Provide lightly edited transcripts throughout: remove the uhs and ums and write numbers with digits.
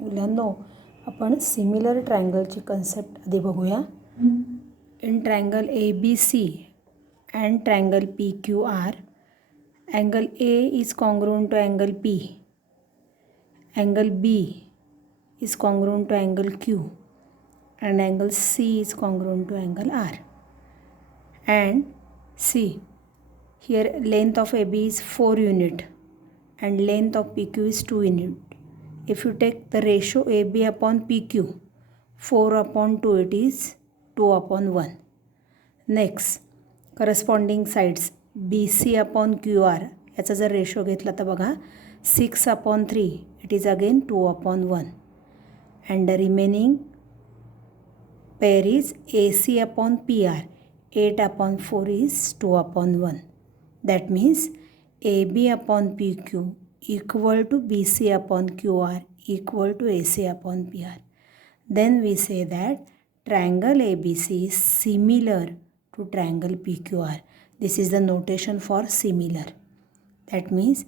मुलांनो, आपण similar ट्रायंगलची concept आधी बघूया. In triangle ABC and triangle PQR, angle A is congruent to angle P, angle B is congruent to angle Q, and angle C is congruent to angle R. And see, here length of AB is 4 unit and length of PQ is 2 unit. If you take the ratio AB upon PQ, 4 upon 2, it is 2 upon 1. Next, corresponding sides BC upon QR, याचा जर ratio घेतला तर बघा 6 upon 3, it is again 2 upon 1. And the remaining pair is AC upon PR, 8 upon 4 is 2 upon 1. That means AB upon PQ equal to BC upon QR equal to AC upon PR. Then we say that triangle ABC is similar to triangle PQR. This is the notation for similar. That means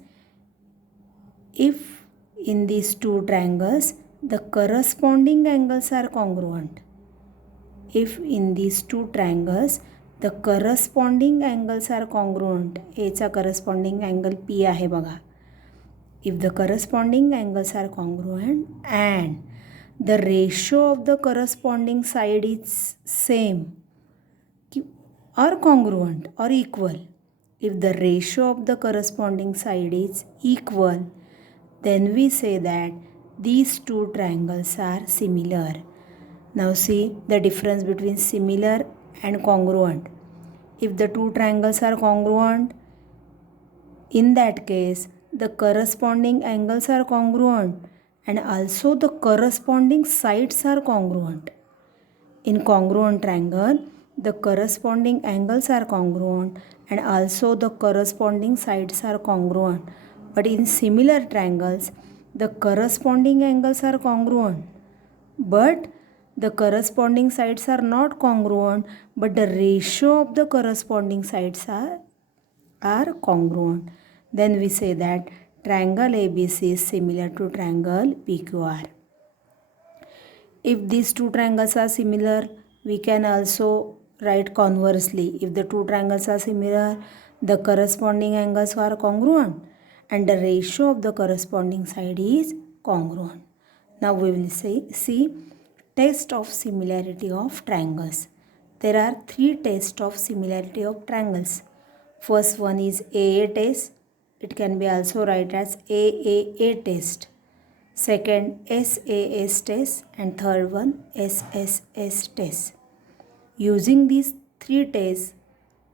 if in these two triangles the corresponding angles are congruent, if in these two triangles the corresponding angles are congruent, A चा corresponding angle P आहे बघा. If the corresponding angles are congruent and the ratio of the corresponding side is same or congruent or equal, if the ratio of the corresponding side is equal, then we say that these two triangles are similar. Now see the difference between similar and congruent. If the two triangles are congruent, in that case the corresponding angles are congruent and also the corresponding sides are congruent. In congruent triangle, the corresponding angles are congruent and also the corresponding sides are congruent. But in similar triangles, the corresponding angles are congruent, but the corresponding sides are not congruent, but the ratio of the corresponding sides are congruent. Then we say that triangle ABC is similar to triangle PQR. If these two triangles are similar, we can also write conversely. If the two triangles are similar, the corresponding angles are congruent and the ratio of the corresponding side is congruent. Now we will see test of similarity of triangles. There are three tests of similarity of triangles. First one is AA test. It can be also written as AAA test. Second, SAS test, and third one, SSS test. Using these three tests,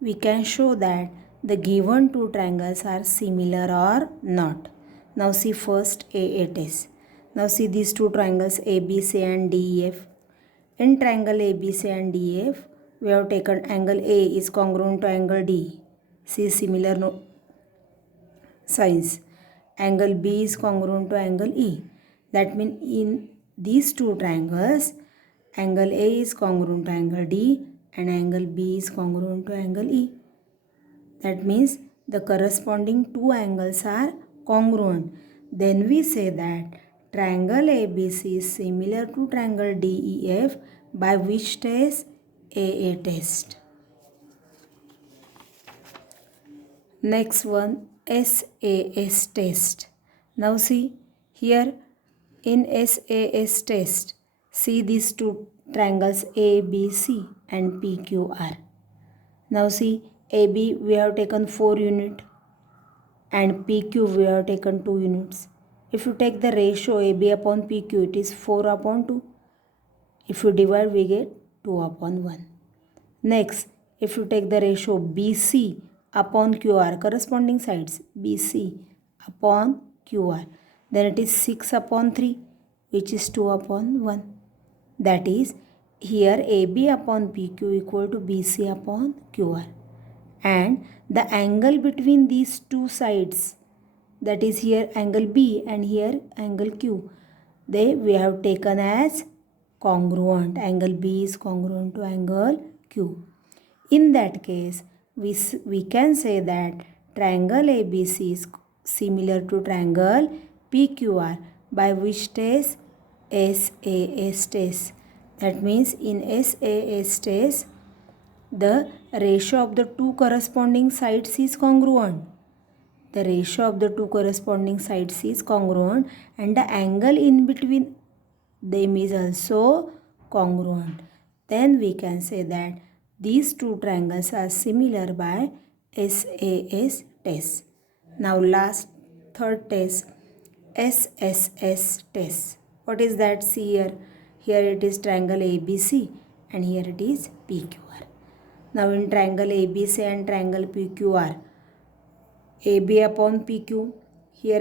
we can show that the given two triangles are similar or not. Now see first AA test. Now see these two triangles ABC and DEF. In triangle ABC and DEF, we have taken angle A is congruent to angle D. See similar signs. Angle B is congruent to angle E. That means in these two triangles, angle A is congruent to angle D and angle B is congruent to angle E. That means the corresponding two angles are congruent. Then we say that triangle ABC is similar to triangle DEF by which test? AA test. Next one, SAS test. Now see here in SAS test, see these two triangles ABC and PQR. Now see AB we have taken 4 units and PQ we have taken 2 units. If you take the ratio AB upon PQ, it is 4 upon 2. If you divide, we get 2 upon 1. Next, if you take the ratio BC upon QR, corresponding sides BC upon QR, then it is 6 upon 3, which is 2 upon 1. That is, here AB upon PQ equal to BC upon QR. And the angle between these two sides, that is here angle B and here angle Q, we have taken as congruent. Angle B is congruent to angle Q. In that case, we can say that triangle ABC is similar to triangle PQR by which test? SAS test. That means in SAS test, the ratio of the two corresponding sides is congruent. The ratio of the two corresponding sides is congruent and the angle in between them is also congruent. Then we can say that these two triangles are similar by SAS test. Now last third test, SSS test. What is that? See here. Here it is triangle ABC and here it is PQR. Now in triangle ABC and triangle PQR, AB upon PQ. Here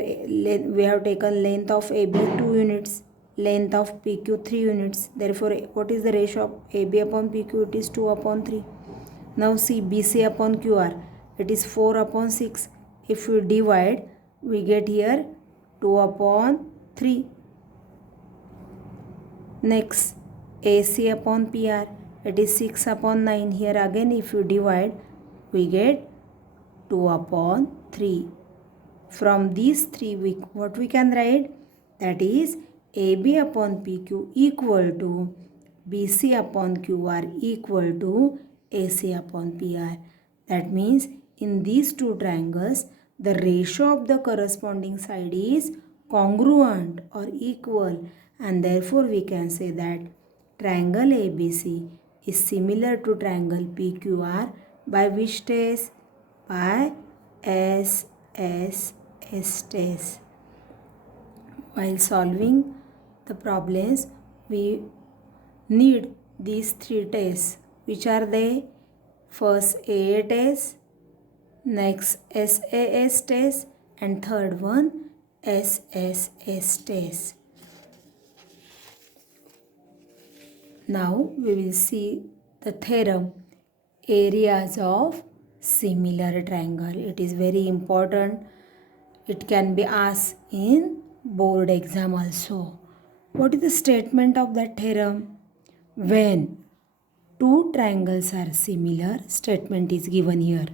we have taken length of AB 2 units, length of PQ 3 units. Therefore, what is the ratio of AB upon PQ? It is 2 upon 3. Now see BC upon QR. It is 4 upon 6. If we divide, we get here 2 upon 3. Next, AC upon PR. It is 6 upon 9. Here again, if you divide, we get 2 upon 3. From these three, what we can write? That is AB upon PQ equal to BC upon QR equal to AC upon PR. That means in these two triangles, the ratio of the corresponding side is congruent or equal, and therefore we can say that triangle ABC is similar to triangle PQR by which test? By SSS test. While solving the problems, we need these three tests. Which are they? First AA test, next SAS test, and third one SSS test. Now we will see the theorem, areas of similar triangle. It is very important. It can be asked in board exam also. What is the statement of that theorem? When two triangles are similar, statement is given here.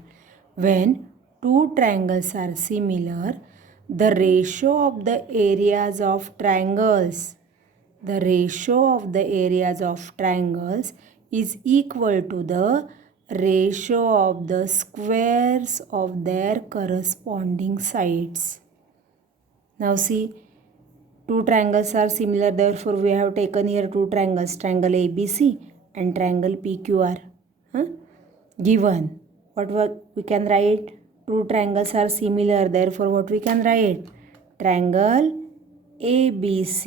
When two triangles are similar, the ratio of the areas of triangles, is equal to the ratio of the squares of their corresponding sides. Now see, two triangles are similar, therefore we have taken here two triangles, triangle ABC and triangle PQR. Given, what we can write? Two triangles are similar, therefore what we can write? Triangle ABC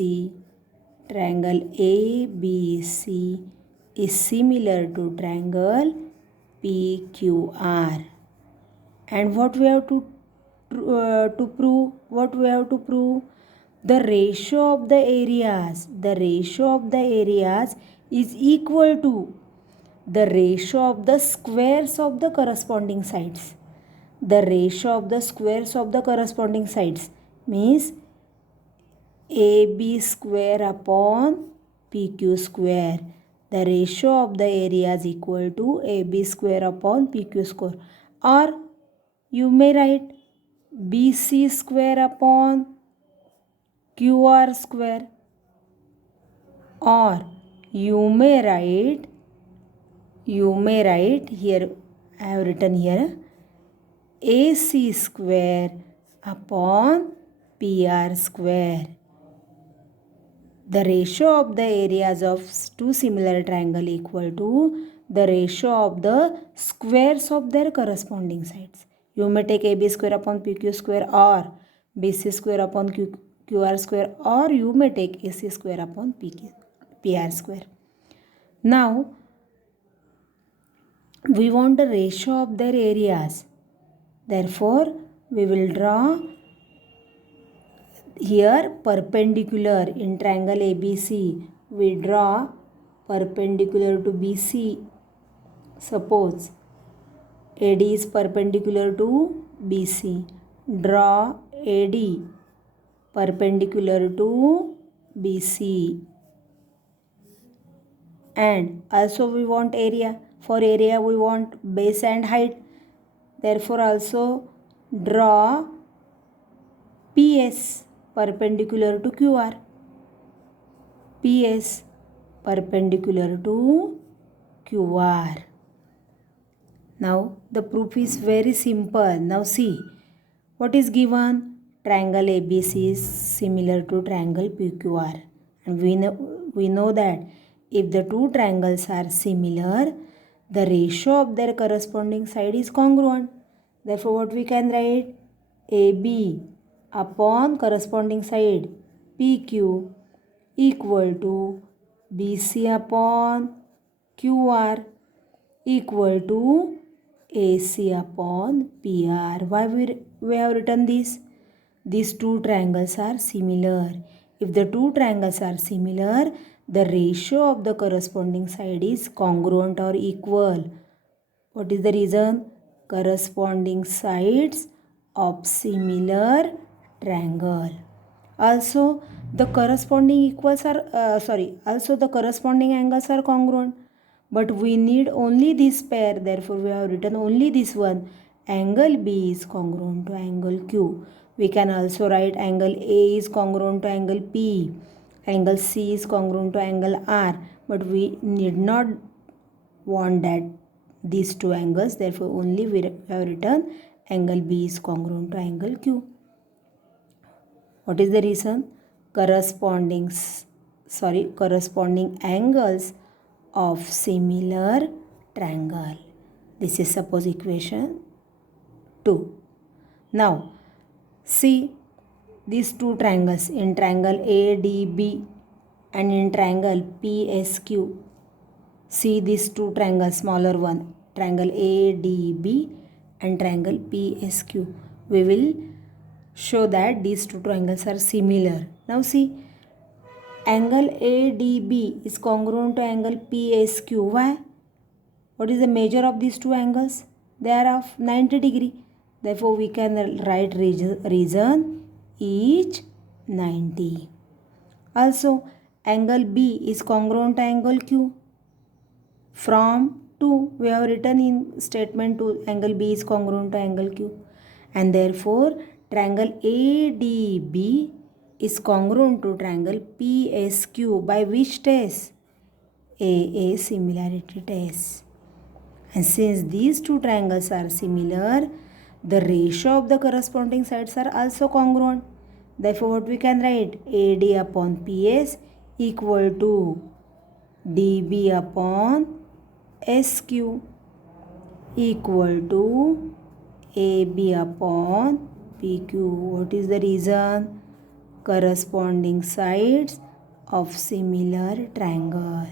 is similar to triangle PQR. And what we have to prove? What we have to prove? The ratio of the areas. The ratio of the areas is equal to the ratio of the squares of the corresponding sides. The ratio of the squares of the corresponding sides means AB square upon PQ square. The ratio of the area is equal to AB square upon PQ square. Or you may write BC square upon QR square. Or you may write here, I have written here, AC square upon PR square. The ratio of the areas of two similar triangles equal to the ratio of the squares of their corresponding sides. You may take AB square upon PQ square or BC square upon QR square, or you may take AC square upon PR square. Now, we want the ratio of their areas. Therefore, we will draw here perpendicular in triangle ABC. We draw perpendicular to BC. Suppose AD is perpendicular to BC. Draw AD perpendicular to BC. And also we want area. For area we want base and height. Therefore also draw PS perpendicular to QR. PS perpendicular to QR. Now the proof is very simple. Now see what is given. Triangle ABC is similar to triangle PQR, and we know that if the two triangles are similar, the ratio of their corresponding side is congruent. Therefore what we can write, AB upon corresponding side PQ equal to BC upon QR equal to AC upon PR. Why we have written this? These two triangles are similar. If the two triangles are similar, the ratio of the corresponding side is congruent or equal. What is the reason? Corresponding sides of similar triangle. Also the corresponding equals are also the corresponding angles are congruent. But we need only this pair, therefore we have written only this one. Angle B is congruent to angle Q. We can also write angle A is congruent to angle P. Angle C is congruent to angle R. But we need not want that these two angles, therefore only we have written angle B is congruent to angle Q. What is the reason? Corresponding angles of similar triangle. This is suppose equation 2. Now see these two triangles in triangle ADB and in triangle PSQ. See these two triangles, smaller one, triangle ADB and triangle PSQ. We will show that these two triangles are similar. Now see, angle ADB is congruent to angle PSQ. Why? What is the measure of these two angles? They are of 90 degree. Therefore, we can write reason each 90. Also, angle B is congruent to angle Q. From 2, we have written in statement 2, angle B is congruent to angle Q. And therefore, triangle ADB is congruent to triangle PSQ by which test? AA similarity test. And since these two triangles are similar, the ratio of the corresponding sides are also congruent. Therefore, what we can write? AD upon PS equal to DB upon SQ equal to AB upon PQ. What is the reason? Corresponding sides of similar triangle.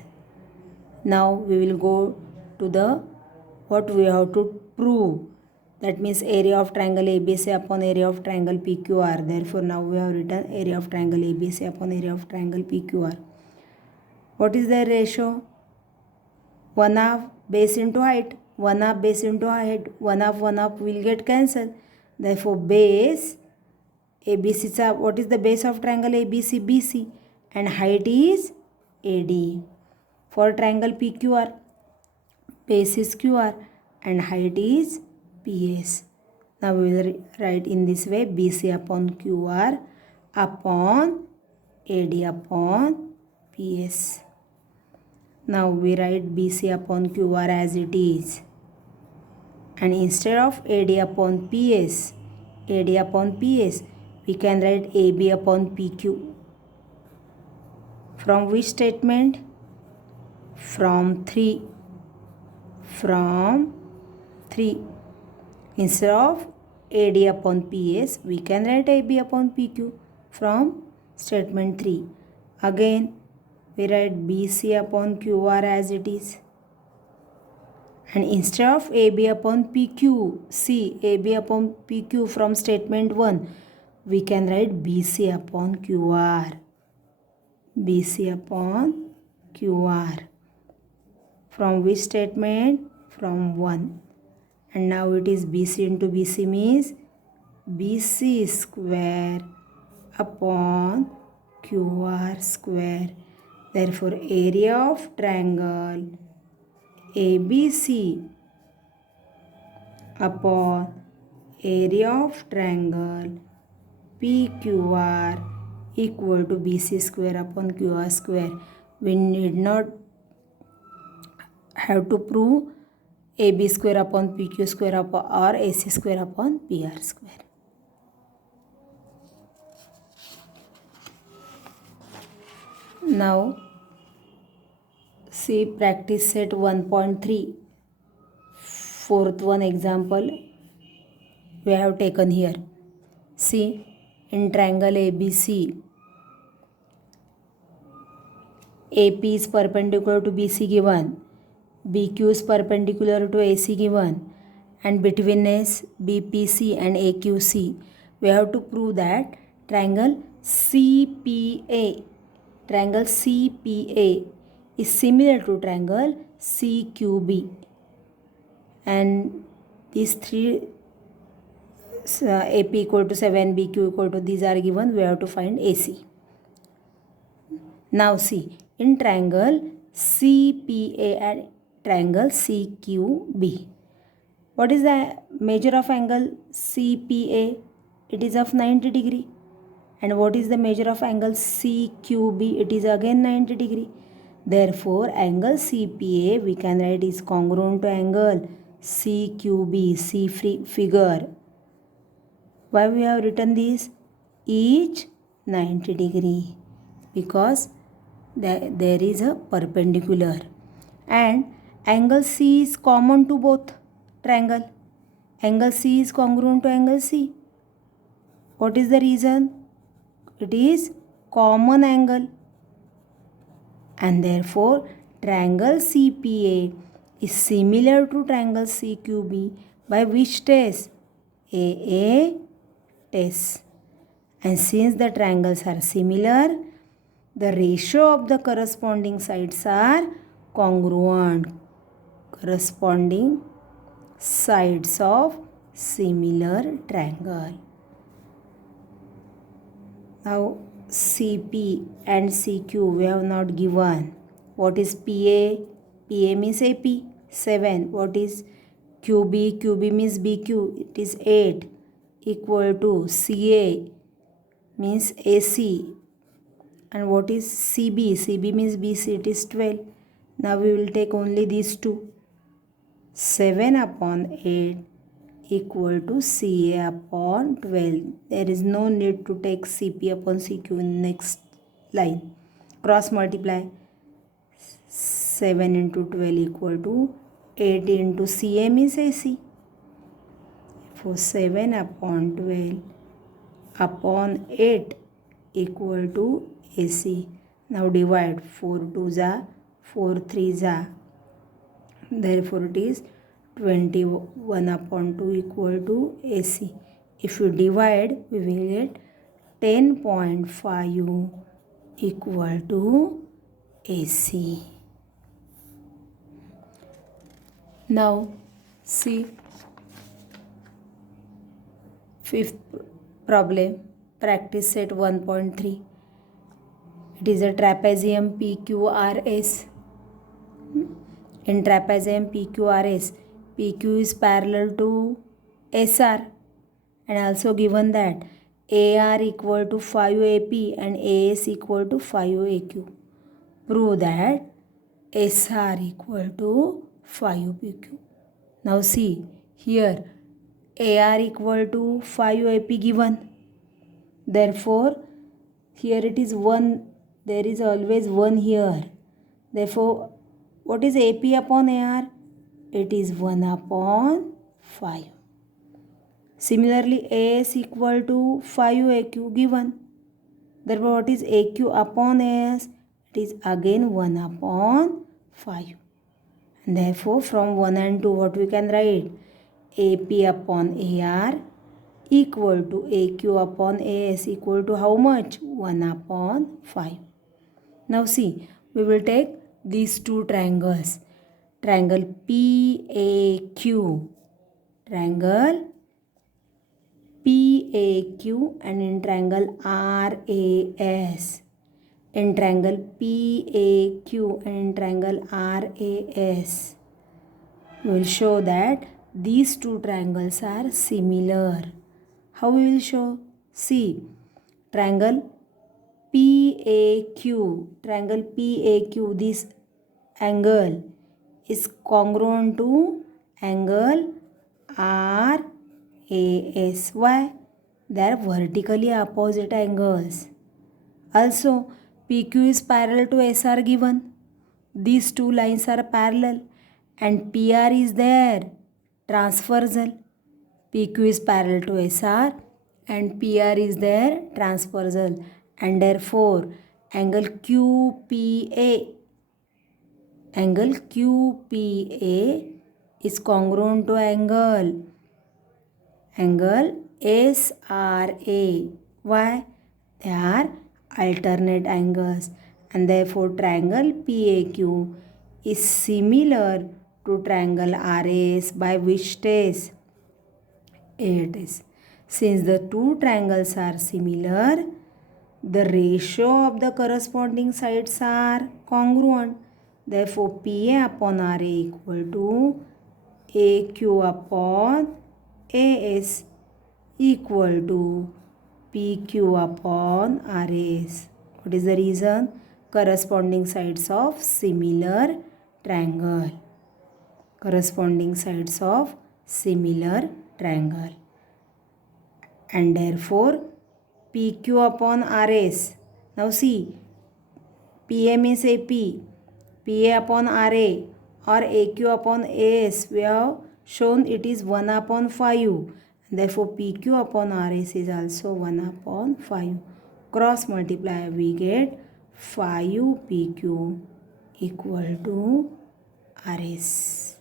Now we will go to the what we have to prove. That means area of triangle ABC upon area of triangle PQR. Therefore now we have written area of triangle ABC upon area of triangle PQR. What is the ratio? 1/2 base into height. 1/2 base into height. 1/2 will get cancelled. Therefore base ABC, what is the base of triangle ABC? BC, and height is AD. For triangle PQR, base is QR and height is PS. Now we will write in this way, BC upon QR upon AD upon PS. Now we write BC upon QR as it is, and instead of AD upon PS, we can write AB upon PQ. From which statement? From 3. Instead of AD upon PS, we can write AB upon PQ from statement 3. Again, we write BC upon QR as it is. And instead of AB upon PQ, see AB upon PQ from statement 1, we can write BC upon QR. BC upon QR. From which statement? From 1. And now it is BC into BC means BC square upon QR square. Therefore, area of triangle ABC upon area of triangle PQR equal to BC square upon QR square. We need not have to prove AB square upon PQ square upon or AC square upon PR square. Now see practice set 1.3, fourth one example we have taken here. See, in triangle ABC, AP is perpendicular to BC given, BQ is perpendicular to AC given, and between S, BPC and AQC, we have to prove that triangle CPA is similar to triangle CQB, and these three AP equal to 7, BQ equal to, these are given, we have to find AC. Now see, in triangle CPA and triangle CQB, what is the measure of angle CPA? It is of 90 degree. And what is the measure of angle CQB? It is again 90 degree. Therefore, angle CPA we can write is congruent to angle CQB. See figure. Why we have written this? Each 90 degree. Because there is a perpendicular. And angle C is common to both triangle. Angle C is congruent to angle C. What is the reason? It is common angle, and therefore triangle CPA is similar to triangle CQB by which test? AA test. And since the triangles are similar, the ratio of the corresponding sides are congruent. Corresponding sides of similar triangle. Now CP and CQ we have not given. What is PA? PA means AP, 7. What is QB? QB means BQ, it is 8. Equal to CA means AC. And what is CB? CB means BC, it is 12. Now we will take only these two. 7 upon 8 equal to CA upon 12. There is no need to take CP upon CQ in next line. Cross multiply. 7 into 12 equal to 8 into CA means AC. For 7 upon 12 upon 8 equal to AC. Now divide. 4 2s are 4 3s are. Therefore it is 21 upon 2 equal to AC. If you divide, we will get 10.5 equal to AC. Now see fifth problem, practice set 1.3. It is a trapezium PQRS. In trapezium PQRS, PQ is parallel to SR, and also given that AR equal to 5AP and AS equal to 5AQ. Prove that SR equal to 5PQ. Now see here, AR equal to 5AP given. Therefore, here it is 1. There is always 1 here. Therefore, what is AP upon AR? It is 1 upon 5. Similarly, AS equal to 5AQ given. Therefore, what is AQ upon AS? It is again 1 upon 5. And therefore, from 1 and 2, what we can write? AP upon AR equal to AQ upon AS equal to how much? 1 upon 5. Now see, we will take these two triangles. Triangle PAQ. Triangle PAQ and in triangle RAS. In triangle PAQ and in triangle RAS. We will show that these two triangles are similar. How we will show? See, triangle PAQ, triangle PAQ, this angle is congruent to angle RAS. Why? They are vertically opposite angles. Also, PQ is parallel to SR given. These two lines are parallel and PR is there, transversal. PQ is parallel to SR and PR is there, transversal, and therefore angle QPA is congruent to angle SRA. Why? They are alternate angles and therefore triangle PAQ is similar to triangle RAS by which test? It is. Since the two triangles are similar, the ratio of the corresponding sides are congruent. Therefore, PA upon RA equal to AQ upon AS equal to PQ upon RAS. What is the reason? Corresponding sides of similar triangle. Corresponding sides of similar triangle. And therefore, PQ upon RS. Now see, PA means AP, PA upon RA or AQ upon AS. We have shown it is 1 upon 5. Therefore, PQ upon RS is also 1 upon 5. Cross multiply, we get 5 PQ equal to RS.